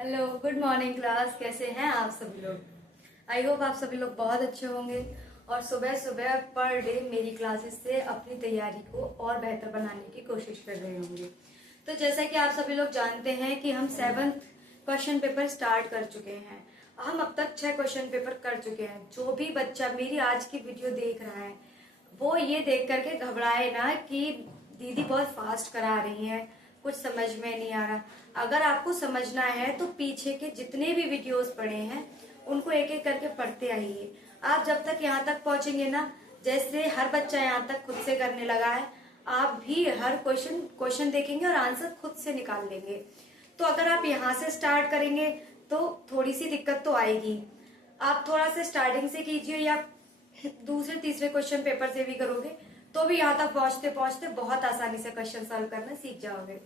Hello, good morning class. कैसे हैं आप सभी लोग? आई होप आप सभी लोग बहुत अच्छे होंगे और सुबह सुबह पर डे मेरी क्लासेस से अपनी तैयारी को और बेहतर बनाने की कोशिश कर रहे होंगे। तो जैसा कि आप सभी लोग जानते हैं कि हम 7th क्वेश्चन पेपर स्टार्ट कर चुके हैं। हम अब तक 6 क्वेश्चन पेपर कर चुके हैं। जो भी बच्चा मेरी आज की वीडियो देख रहा है वो ये देख करके घबराए ना कि दीदी बहुत फास्ट करा रही हैं, कुछ समझ में नहीं आ रहा। अगर आपको समझना है तो पीछे के जितने भी वीडियोस पड़े हैं उनको एक एक करके पढ़ते आइए। आप जब तक यहाँ तक पहुंचेंगे ना, जैसे हर बच्चा यहाँ तक खुद से करने लगा है, आप भी हर क्वेश्चन देखेंगे और आंसर खुद से निकाल लेंगे। तो अगर आप यहाँ से स्टार्ट करेंगे तो थोड़ी सी दिक्कत तो आएगी। आप थोड़ा सा स्टार्टिंग से कीजिए या दूसरे तीसरे क्वेश्चन पेपर से भी करोगे तो भी यहाँ तक पहुंचते पहुंचते बहुत आसानी से क्वेश्चन सॉल्व करना सीख जाओगे।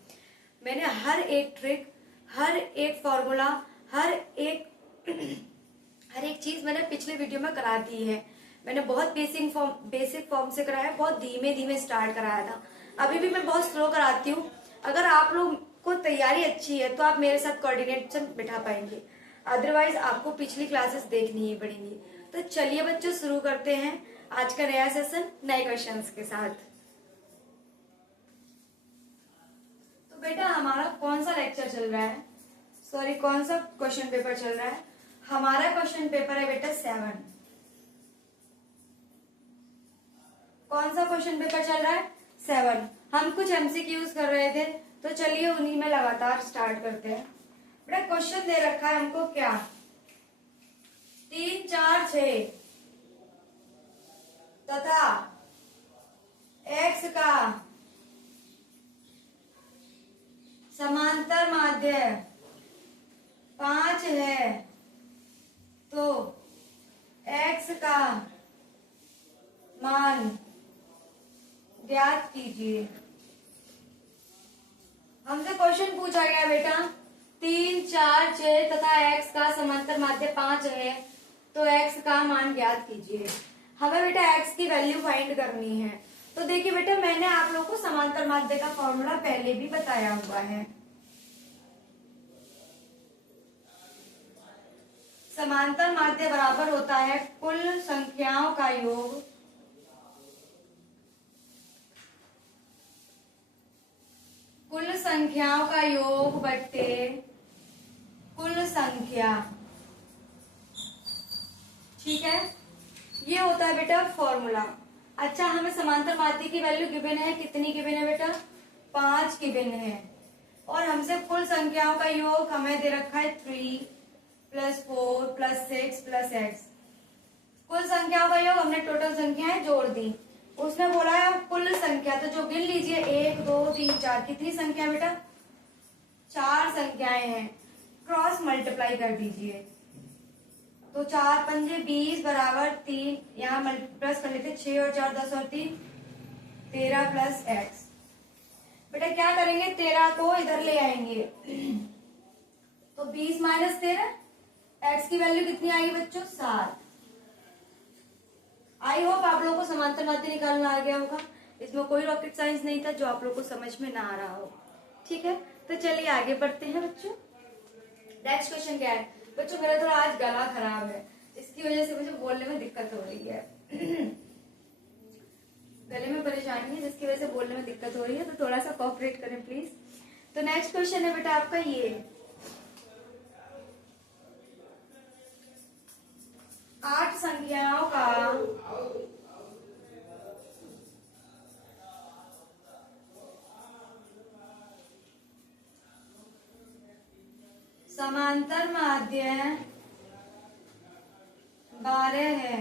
मैंने हर एक ट्रिक, हर एक फॉर्मूला, हर एक चीज मैंने पिछले वीडियो में करा दी है। मैंने बहुत बेसिक फॉर्म से कराया, बहुत धीमे धीमे स्टार्ट कराया था। अभी भी मैं बहुत स्लो कराती हूँ। अगर आप लोग को तैयारी अच्छी है तो आप मेरे साथ कोऑर्डिनेशन बिठा पाएंगे, अदरवाइज आपको पिछली क्लासेस देखनी ही पड़ेंगी। तो चलिए बच्चों, शुरू करते हैं आज का नया सेशन नए क्वेश्चंस के साथ। तो बेटा हमारा कौन सा लेक्चर चल रहा है, सॉरी कौन सा क्वेश्चन पेपर चल रहा है? हमारा क्वेश्चन पेपर है बेटा 7। कौन सा क्वेश्चन पेपर चल रहा है? 7। हम कुछ एमसीक्यूज कर रहे थे तो चलिए उन्हीं में लगातार स्टार्ट करते हैं। बेटा क्वेश्चन दे रखा है हमको क्या? 3, 4, 6 तथा x का समांतर माध्य 5 है तो x का मान ज्ञात कीजिए। हमसे क्वेश्चन पूछा गया बेटा 3, 4, 6 तथा x का समांतर माध्य 5 है तो x का मान ज्ञात कीजिए। हमें बेटा x की वैल्यू फाइंड करनी है। तो देखिए बेटा, मैंने आप लोगों को समांतर माध्य का फॉर्मूला पहले भी बताया हुआ है। समांतर माध्य बराबर होता है कुल संख्याओं का योग बट्टे कुल संख्या। ठीक है, ये होता है बेटा फॉर्मूला। अच्छा, हमें समांतर माध्य की वैल्यू गिवन है, कितनी गिवन है बेटा? 5 गिवन है। और हमसे कुल संख्याओं का योग हमें दे रखा है 3 + 4 + 6 + x। कुल संख्याओं का योग हमने टोटल संख्याएं जोड़ दी। उसने बोला है कुल संख्या, तो जो गिन लीजिए 1, 2, 3, 4 कितनी संख्या बेटा? 4 संख्याएं हैं। क्रॉस मल्टीप्लाई कर दीजिए तो 4 × 5 = 20 बराबर 3। यहाँ प्लस कर लेते 6 और 4 10 और 3 13 + x। बेटा क्या करेंगे, 13 को इधर ले आएंगे तो 20 - 13, x की वैल्यू कितनी आएगी बच्चों? 7। आई होप आप लोगों को समांतर माध्य निकालना आ गया होगा। इसमें कोई रॉकेट साइंस नहीं था जो आप लोगों को समझ में ना आ रहा हो। ठीक है, तो चलिए आगे बढ़ते हैं बच्चों। नेक्स्ट क्वेश्चन क्या है बच्चों? मेरा थोड़ा आज गला खराब है, इसकी वजह से मुझे बोलने में दिक्कत हो रही है। गले में परेशानी है जिसकी वजह से बोलने में दिक्कत हो रही है, तो थोड़ा सा कोऑपरेट करें प्लीज। तो नेक्स्ट क्वेश्चन है बेटा आपका ये 8 संख्याओं का समांतर माध्य 12 है।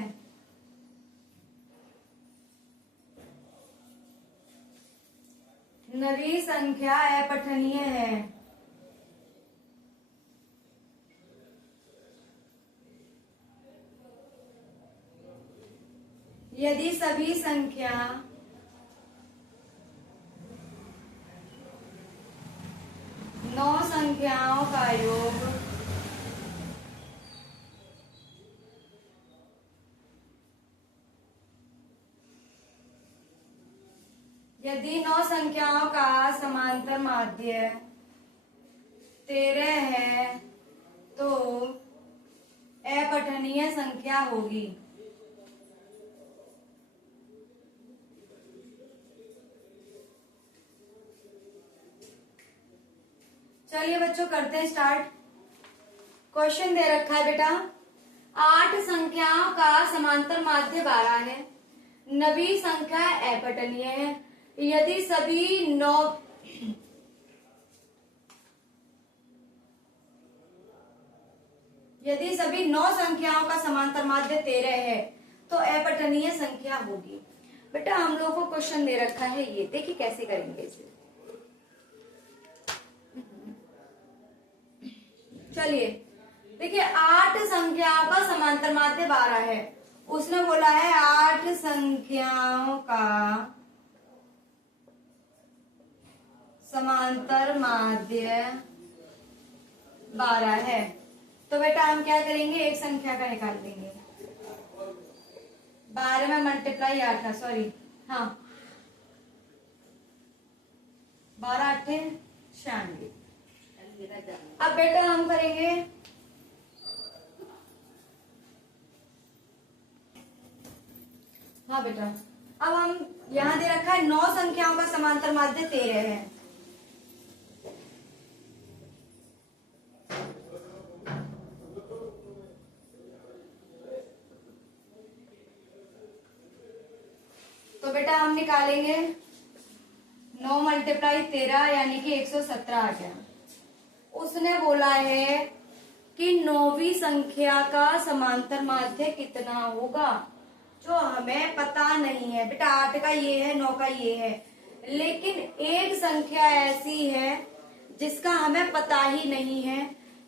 नवी संख्या अपठनीय है। यदि सभी संख्या नौ संख्याओं का योग यदि 9 संख्याओं का समांतर माध्य 13 है तो अपठनीय संख्या होगी। चलिए बच्चों करते हैं स्टार्ट। क्वेश्चन दे रखा है बेटा, 8 संख्याओं का समांतर माध्य 12 है, नवी संख्या अपठनीय है, यदि सभी 9 संख्याओं का समांतर माध्य 13 है तो अपठनीय संख्या होगी। बेटा हम लोग को क्वेश्चन दे रखा है, ये देखिए कैसे करेंगे इसे। चलिए देखिए, 8 संख्याओं का समांतर माध्य 12 है। उसने बोला है 8 संख्याओं का समांतर माध्य 12 है। तो बेटा हम क्या करेंगे, एक संख्या का निकाल लेंगे। 12 में मल्टीप्लाई 8 था, सॉरी, हाँ 12 8 96। अब बेटा हम करेंगे हाँ बेटा, अब हम यहाँ दे रखा है 9 संख्याओं का समांतर माध्य 13 है। तो बेटा हम निकालेंगे 9 मल्टीप्लाई 13 यानी कि 117 आ गया। उसने बोला है कि 9वीं संख्या का समांतर माध्य कितना होगा, जो हमें पता नहीं है। बेटा 8 का ये है, 9 का ये है, लेकिन एक संख्या ऐसी है जिसका हमें पता ही नहीं है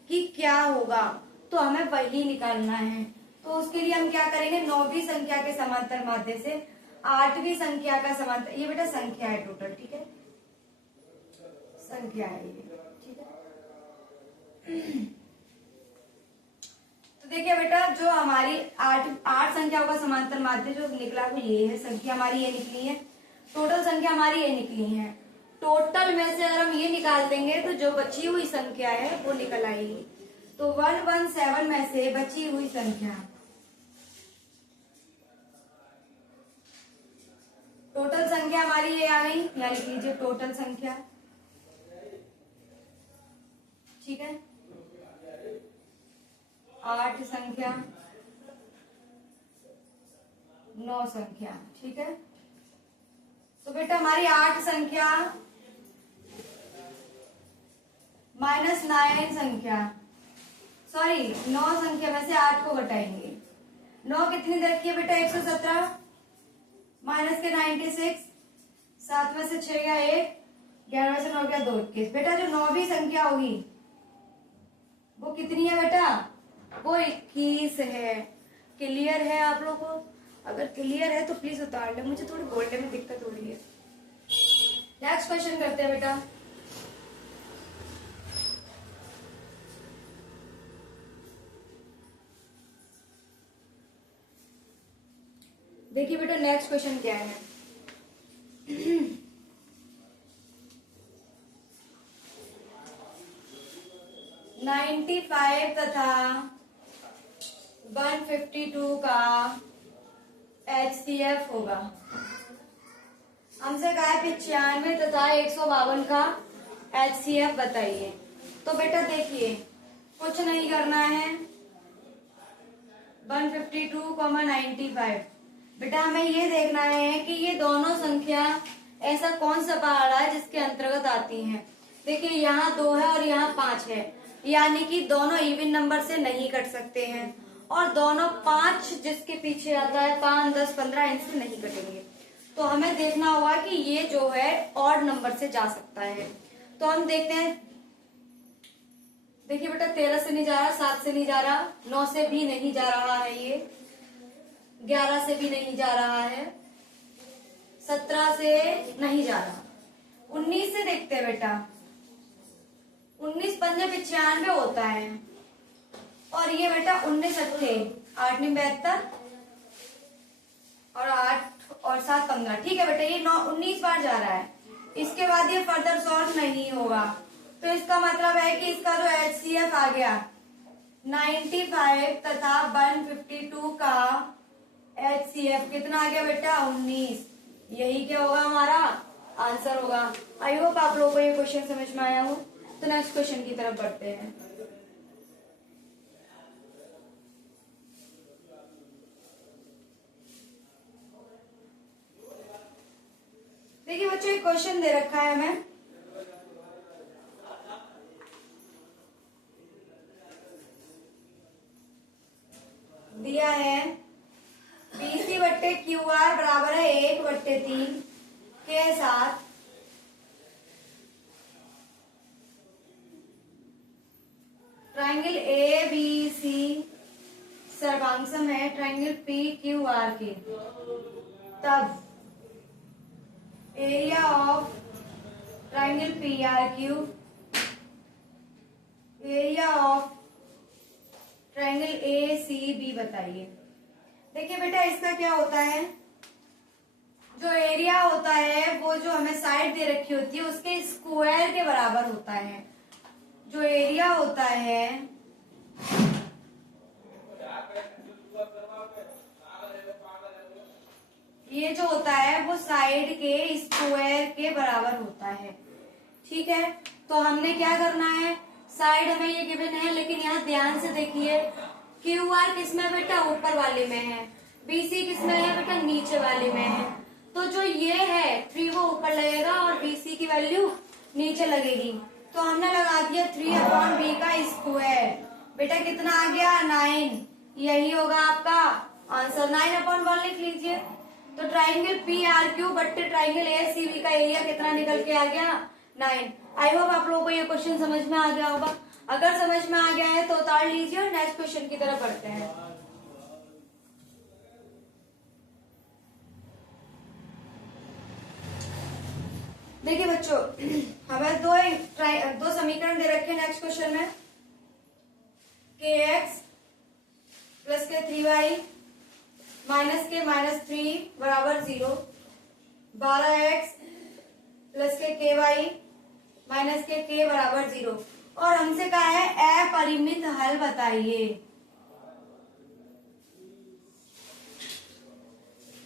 कि क्या होगा, तो हमें वही निकालना है। तो उसके लिए हम क्या करेंगे, 9वीं संख्या के समांतर माध्य से 8वीं संख्या का समांतर, ये बेटा संख्या है टोटल, ठीक है, संख्या है ये, ठीक है। तो देखिए बेटा, जो हमारी 8 संख्याओं का समांतर माध्य जो निकला वो ये है, संख्या हमारी ये निकली है, टोटल संख्या हमारी ये निकली है। टोटल में से अगर हम ये निकाल देंगे तो जो बची हुई संख्या है वो निकल आएगी। तो 117 में से बची हुई संख्या, टोटल संख्या हमारी ये आ गई, या लिख लीजिए टोटल संख्या, ठीक है। 8 संख्या, 9 संख्या, ठीक है। तो बेटा हमारी 8 संख्या माइनस 9 संख्या, सॉरी 9 संख्या में से 8 को घटाएंगे। 9 कितनी दे रखी है बेटा, 117 माइनस के 96, 7 में से 6 गया 1, 11 में से 9 गया 2, 21। बेटा जो 9वीं संख्या होगी वो कितनी है बेटा, वो 21 है। क्लियर है आप लोगों को? अगर क्लियर है तो प्लीज उतार ले, मुझे थोड़ी बोलने में दिक्कत हो रही है। नेक्स्ट क्वेश्चन करते हैं बेटा। देखिए बेटा नेक्स्ट क्वेश्चन क्या है। 95 तथा 152 का HCF होगा। हमसे कहा है 95 तथा 152 का HCF बताइए। तो बेटा देखिए कुछ नहीं करना है, 152,95, बेटा हमें ये देखना है कि ये दोनों संख्या ऐसा कौन सा पहाड़ा है जिसके अंतर्गत आती हैं। देखिए यहाँ 2 है और यहाँ 5 है, यानी कि दोनों इवन नंबर से नहीं कट सकते हैं, और दोनों 5 जिसके पीछे आता है 5, 10, 15 इनसे नहीं कटेंगे। तो हमें देखना होगा कि ये जो है ऑड नंबर से जा सकता है। तो हम देखते हैं, देखिए बेटा 13 से नहीं जा रहा, 7 से नहीं जा रहा, 9 से भी नहीं जा रहा है, ये 11 से भी नहीं जा रहा है, 17 से नहीं जा रहा, 19 से देखते हैं बेटा, 19 पंजे 95 होता है, और ये बेटा 19 अट्ठे 8 9 72 और 8 और 7 15, ठीक है बेटा ये 19 बार जा रहा है। इसके बाद ये फर्दर सॉल्व नहीं होगा, तो इसका मतलब है कि इसका जो HCF आ गया 95 तथा 152 का HCF कितना आ गया बेटा? 19। यही क्या होगा? हमारा आंसर होगा। आई होप आप लोगों को ये क्वेश्चन समझ में आया हो। तो नेक्स्ट क्वेश्चन की तरफ बढ़ते हैं। देखिए बच्चों, एक क्वेश्चन दे रखा है हमें। दिया है BC बट्टे QR बराबर है 1/3 के साथ ट्राइंगल ABC सर्वांगसम है ट्राइंगल PQR के। तब area of triangle PRQ, area of triangle ACB बताइए। देखिए बेटा, इसका क्या होता है, जो एरिया होता है वो जो हमें साइड दे रखी होती है उसके स्क्वायर के बराबर होता है। जो एरिया होता है ये जो होता है वो साइड के स्क्वायर के बराबर होता है। ठीक है, तो हमने क्या करना है, साइड हमें ये गिवन है, लेकिन यहाँ ध्यान से देखिए QR किस में बेटा? ऊपर वाले में है। BC किस में है बेटा? नीचे वाले में है। तो जो ये है 3 वो ऊपर लगेगा और BC की वैल्यू नीचे लगेगी। तो हमने लगा दिया 3/b का स्क्वायर। बेटा कितना आ गया? 9। यही होगा आपका आंसर। 9/1 लिख लीजिए। तो ट्राइंगल PRQ बट्टे ट्राइंगल ACB का एरिया कितना निकल के आ गया? 9। आई होप आप लोगों को ये क्वेश्चन समझ में आ गया होगा। अगर समझ में आ गया है तो उतार लीजिए और नेक्स्ट क्वेश्चन की तरफ बढ़ते हैं। देखिए बच्चों, हमें दो समीकरण दे रखे हैं नेक्स्ट क्वेश्चन में। KX प्लस के 3Y माइनस के -3 बराबर 0। 12X प्लस के KY माइनस के K बराबर 0। और हमसे कहा है अपरिमित हल बताइए।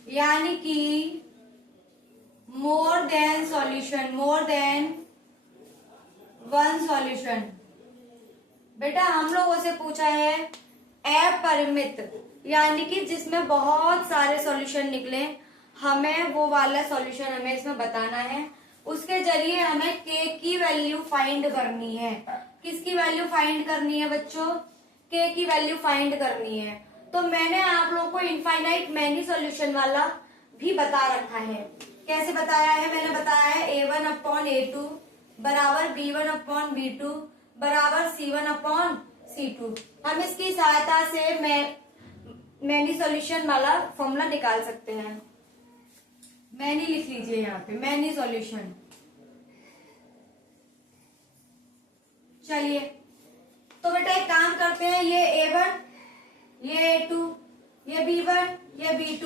यानी कि more than solution, more than one solution. बेटा हम लोगों से पूछा है अपरिमित, यानी कि जिसमें बहुत सारे सॉल्यूशन निकले, हमें वो वाला सॉल्यूशन हमें इसमें बताना है। उसके जरिए हमें K की वैल्यू फाइंड करनी है। किसकी वैल्यू फाइंड करनी है बच्चों? K की वैल्यू फाइंड करनी है। तो मैंने आप लोगों को इनफाइनाइट मैनी सॉल्यूशन वाला भी बता रखा है। कैसे बताया है? मैंने बताया है A1/A2 बराबर B1/B2 बराबर C1/C2। हम इसकी सहायता से मैनी सॉल्यूशन वाला फॉर्मूला निकाल सकते हैं। मैनी लिख लीजिए यहाँ पे, मैनी सॉल्यूशन। चलिए तो बेटा एक काम करते हैं, ये A1, ये A2, ये B1, ये B2,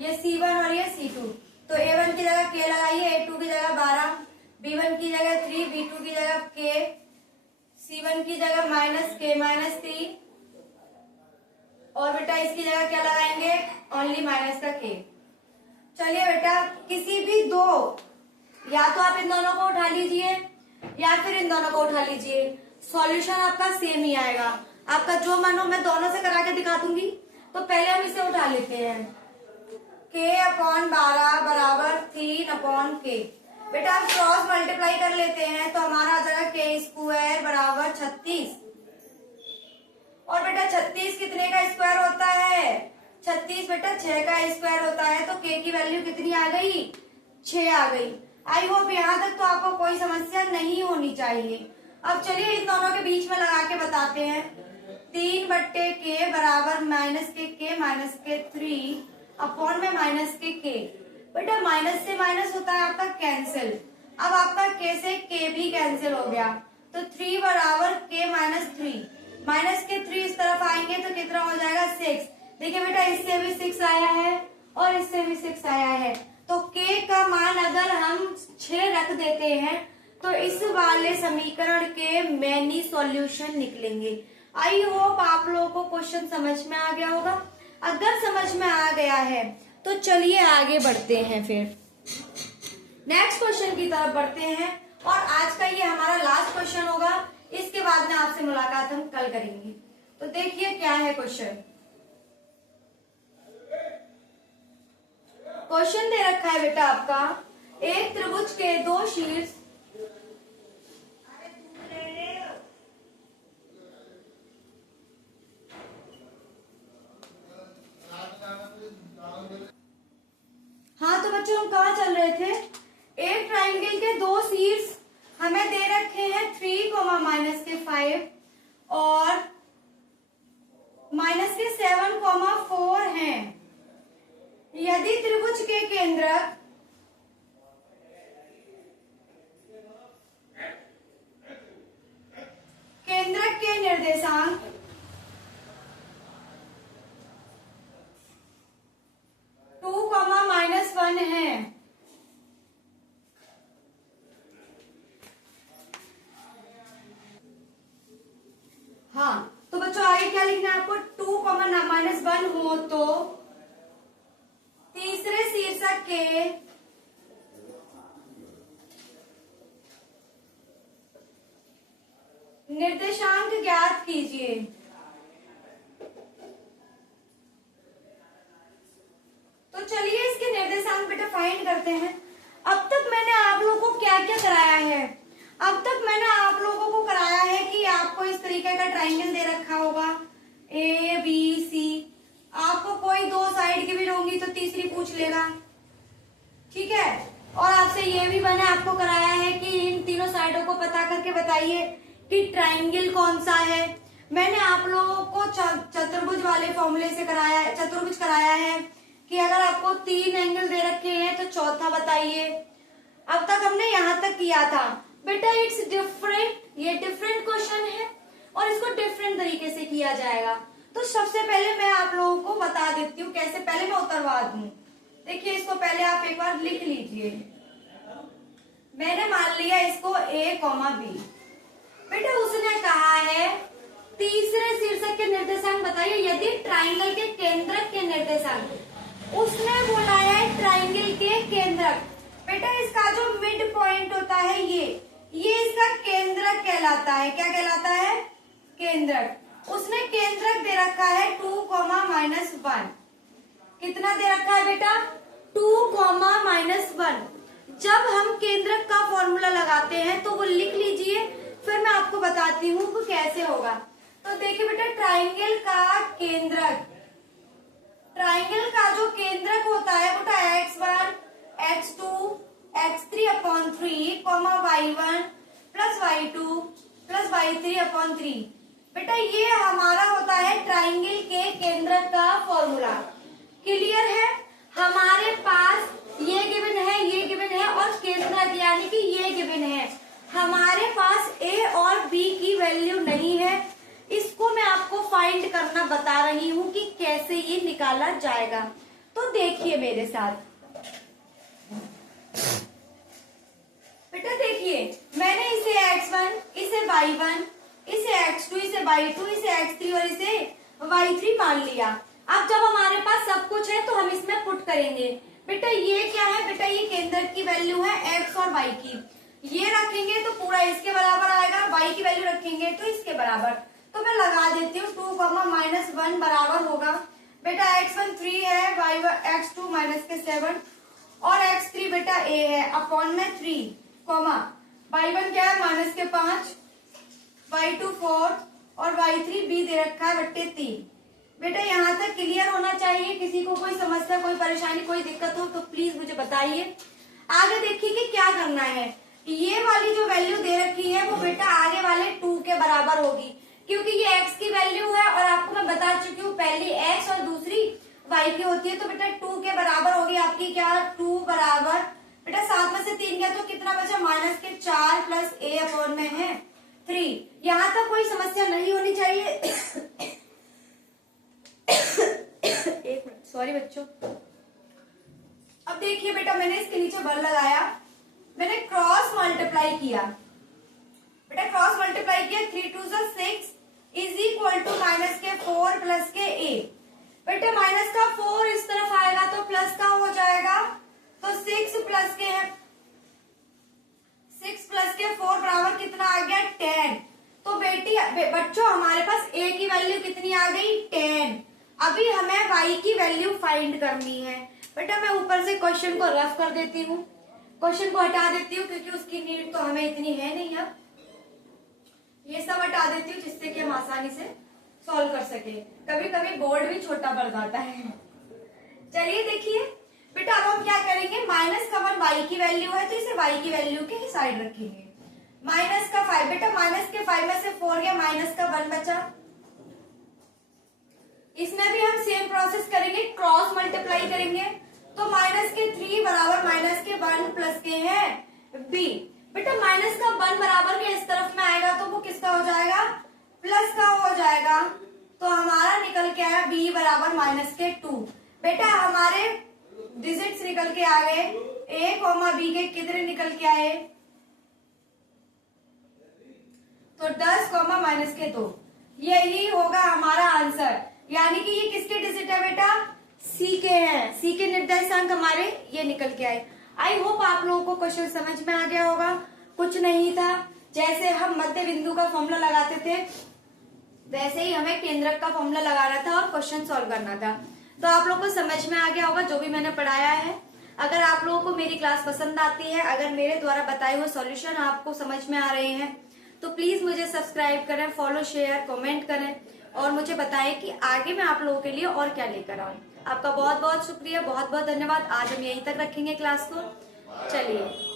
ये C1 और ये C2। तो A1 की जगह K लगाइए, A2 की जगह 12, B1 की जगह 3, B2 की जगह K, C1 की जगह -K-3 और बेटा इसकी जगह क्या लगाएंगे? ओनली माइनस का K। चलिए बेटा, किसी भी दो, या तो आप इन दोनों को उठा लीजिए या फिर इन दोनों को उठा लीजिए, सॉल्यूशन आपका सेम ही आएगा। आपका जो मन हो, मैं दोनों से करा के दिखा दूंगी। तो पहले हम इसे उठा लेते हैं। K/12 बराबर 3/K। बेटा हम क्रॉस मल्टीप्लाई कर लेते हैं तो हमारा आ जाएगा K² बराबर 36। और बेटा 36 कितने का स्क्वायर होता है? 36 बेटा 6 का स्क्वायर होता है। तो K की वैल्यू कितनी आ गई? 6 आ गई। आई होप यहाँ तक तो आपको कोई समस्या नहीं होनी चाहिए। अब चलिए इन दोनों के बीच में लगा के बताते हैं। 3/K बराबर -K अपॉन में -K। बेटा माइनस से माइनस होता है आपका कैंसिल। अब आपका K से K भी कैंसिल हो गया। तो 3 बराबर K-3, -K3 इस तरफ आएंगे तो कितना हो जाएगा? 6। देखिए बेटा इससे भी 6 आया है और इससे भी 6 आया है। तो K का मान अगर हम 6 रख देते हैं तो इस वाले समीकरण के मैनी सॉल्यूशन निकलेंगे। आई होप आप लोगों को क्वेश्चन समझ में आ गया होगा। अगर समझ में आ गया है तो चलिए आगे बढ़ते हैं, फिर नेक्स्ट क्वेश्चन की तरफ बढ़ते हैं। और आज का ये हमारा लास्ट क्वेश्चन होगा, इसके बाद में आपसे मुलाकात हम कल करेंगे। तो देखिए क्या है क्वेश्चन। क्वेश्चन दे रखा है बेटा आपका, एक त्रिभुज के दो शीर्ष हाँ तो बच्चों हम कहाँ चल रहे थे। एक ट्राइंगल के दो शीर्ष हमें दे रखे हैं 3, -5 और -7, 4 हैं। यदि त्रिभुज के केंद्रक के निर्देशांक 2, -1 है, हाँ तो बच्चों आगे क्या लिखना है आपको, 2, -1 हो तो तीसरे शीर्षक के निर्देशांक ज्ञात कीजिए। तो चलिए इसके निर्देशांक बेटा फाइंड करते हैं। अब तक मैंने आप लोगों को क्या क्या कराया है, अब तक मैंने आप लोगों को कराया है कि आपको इस तरीके का ट्राइंगल दे रखा होगा ABC, आपको कोई दो साइड की भी होंगी तो तीसरी पूछ लेगा, ठीक है। और आपसे ये भी मैंने आपको कराया है कि इन तीनों साइडों को पता करके बताइए कि ट्राइंगल कौन सा है। मैंने आप लोगों को चतुर्भुज वाले फॉर्मूले से कराया है, चतुर्भुज कराया है कि अगर आपको 3 एंगल दे रखे हैं तो चौथा बताइए। अब तक हमने यहाँ तक किया था बेटा, इट्स डिफरेंट, ये डिफरेंट क्वेश्चन है और इसको डिफरेंट तरीके से किया जाएगा। तो सबसे पहले मैं आप लोगों को बता देती हूँ कैसे, पहले मैं उतरवा दूं। देखिए इसको पहले आप एक बार लिख लीजिए। मैंने मान लिया इसको A, B। बेटा उसने कहा है तीसरे शीर्षक के निर्देशांक बताइए यदि ट्राइंगल के केंद्रक के निर्देशांक। उसने बोला है ट्राइंगल के केंद्रक, बेटा इसका जो मिड पॉइंट होता है ये इसका केंद्रक कहलाता है। क्या कहलाता है? केंद्रक। उसने केंद्रक दे रखा है 2, -1। कितना दे रखा है बेटा? 2, -1। जब हम केंद्रक का फॉर्मूला लगाते हैं तो वो लिख लीजिए, फिर मैं आपको बताती हूँ वो कैसे होगा। तो देखिए बेटा ट्राइंगल का केंद्रक, ट्राइंगल का जो केंद्रक होता है बेटा x1, x2, x3/3, y1 + y2 + y3/3। बेटा ये हमारा होता है ट्राइंगल के केंद्रक का फॉर्मूला। क्लियर है? हमारे पास ये गिवन है, ये गिवन है और केंद्रक यानी कि ये गिवन है। हमारे पास A और B की वैल्यू नहीं है, इसको मैं आपको फाइंड करना बता रही हूँ कि कैसे ये निकाला जाएगा। तो देखिए मेरे साथ बेटा, देखिए मैंने इसे x1, इसे y1, इसे x2, इसे y2, इसे x3 और इसे y3 मान लिया। अब जब हमारे पास सब कुछ है तो हम इसमें पुट करेंगे। बेटा ये क्या है? बेटा ये केंद्रक की वैल्यू है x और y की। ये रखेंगे तो पूरा इसके बराबर आएगा, y की वैल्यू रखेंगे तो इसके बराबर। तो मैं लगा देती हूँ 2, -1 बराबर होगा बेटा x1 3 है, x2 -7 और x3 बेटा a है अपॉन में 3, y1 क्या है? -5, y2 4 और y3 b दे रखा है बट्टे 3। बेटा यहाँ तक क्लियर होना चाहिए। किसी को कोई समस्या, कोई परेशानी, कोई दिक्कत हो तो प्लीज मुझे बताइए। आगे देखिए कि क्या करना है। ये वाली जो वैल्यू दे रखी है वो बेटा आगे वाले 2 के बराबर होगी, क्योंकि ये x की वैल्यू है और आपको मैं बता चुकी हूँ पहली x और दूसरी y की होती है। तो बेटा 2 के बराबर होगी आपकी क्या? 2 बराबर बेटा 7 में से 3 गया तो कितना बचा? -4 + a अपॉन में है 3। यहाँ तक कोई समस्या नहीं होनी चाहिए। एक मिनट, सॉरी बच्चों। अब देखिए बेटा मैंने इसके नीचे बल लगाया, मैंने क्रॉस मल्टीप्लाई किया। बेटा क्रॉस मल्टीप्लाई किया 3 2 6 = इक्वल टू माइनस के 4 प्लस के a। बेटे माइनस का 4 इस तरफ आएगा तो प्लस का हो जाएगा, तो 6 प्लस के 4 बराबर कितना आ गया 10। तो बच्चों हमारे पास a की वैल्यू कितनी आ गई 10। अभी हमें y की वैल्यू फाइंड करनी है। बेटा मैं ऊपर से क्वेश्चन को रफ कर देती हूँ, क्वेश्चन को हटा देती हूँ क्योंकि उसकी नीड तो हमें इतनी है नहीं। अब ये सब हटा देती हूँ जिससे कि हम आसानी से सॉल्व कर सके। कभी कभी बोर्ड भी छोटा पड़ जाता है। चलिए देखिए बेटा, अब हम क्या करेंगे, माइनस का 1 y की वैल्यू है तो इसे y की वैल्यू के ही साइड रखेंगे। माइनस का 5, बेटा माइनस के 5 में से 4 गया, माइनस का 1 बचा। इसमें भी हम सेम प्रोसेस करेंगे, क्रॉस मल्टीप्लाई करेंगे। तो माइनस के 3 बराबर माइनस के 1 प्लस के है b। बेटा माइनस का 1 बराबर के इस तरफ में आएगा तो वो किसका हो जाएगा, प्लस का हो जाएगा। तो हमारा निकल के आया b बराबर माइनस के 2। बेटा हमारे डिजिट्स निकल के आ गए, a कॉमा b के कितने निकल के आए, तो 10 कॉमा माइनस के 2। यही होगा हमारा आंसर। यानी कि ये किसके डिजिट है बेटा, सी के हैं, सी के निर्देशांक हमारे ये निकल के आए। आई होप आप लोगों को क्वेश्चन समझ में आ गया होगा। कुछ नहीं था, जैसे हम मध्य बिंदु का फॉर्मूला लगाते थे वैसे ही हमें केंद्रक का फॉर्मूला लगाना था और क्वेश्चन सॉल्व करना था। तो आप लोगों को समझ में आ गया होगा जो भी मैंने पढ़ाया है। अगर आप लोगों को मेरी क्लास पसंद आती है, अगर मेरे द्वारा बताए हुए सॉल्यूशन आपको समझ में आ रहे हैं तो प्लीज मुझे सब्सक्राइब करें, फॉलो, शेयर, कमेंट करें और मुझे बताएं कि आगे मैं आप लोगों के लिए और क्या लेकर आऊं। आपका बहुत बहुत शुक्रिया, बहुत बहुत धन्यवाद। आज हम यहीं तक रखेंगे क्लास को। चलिए।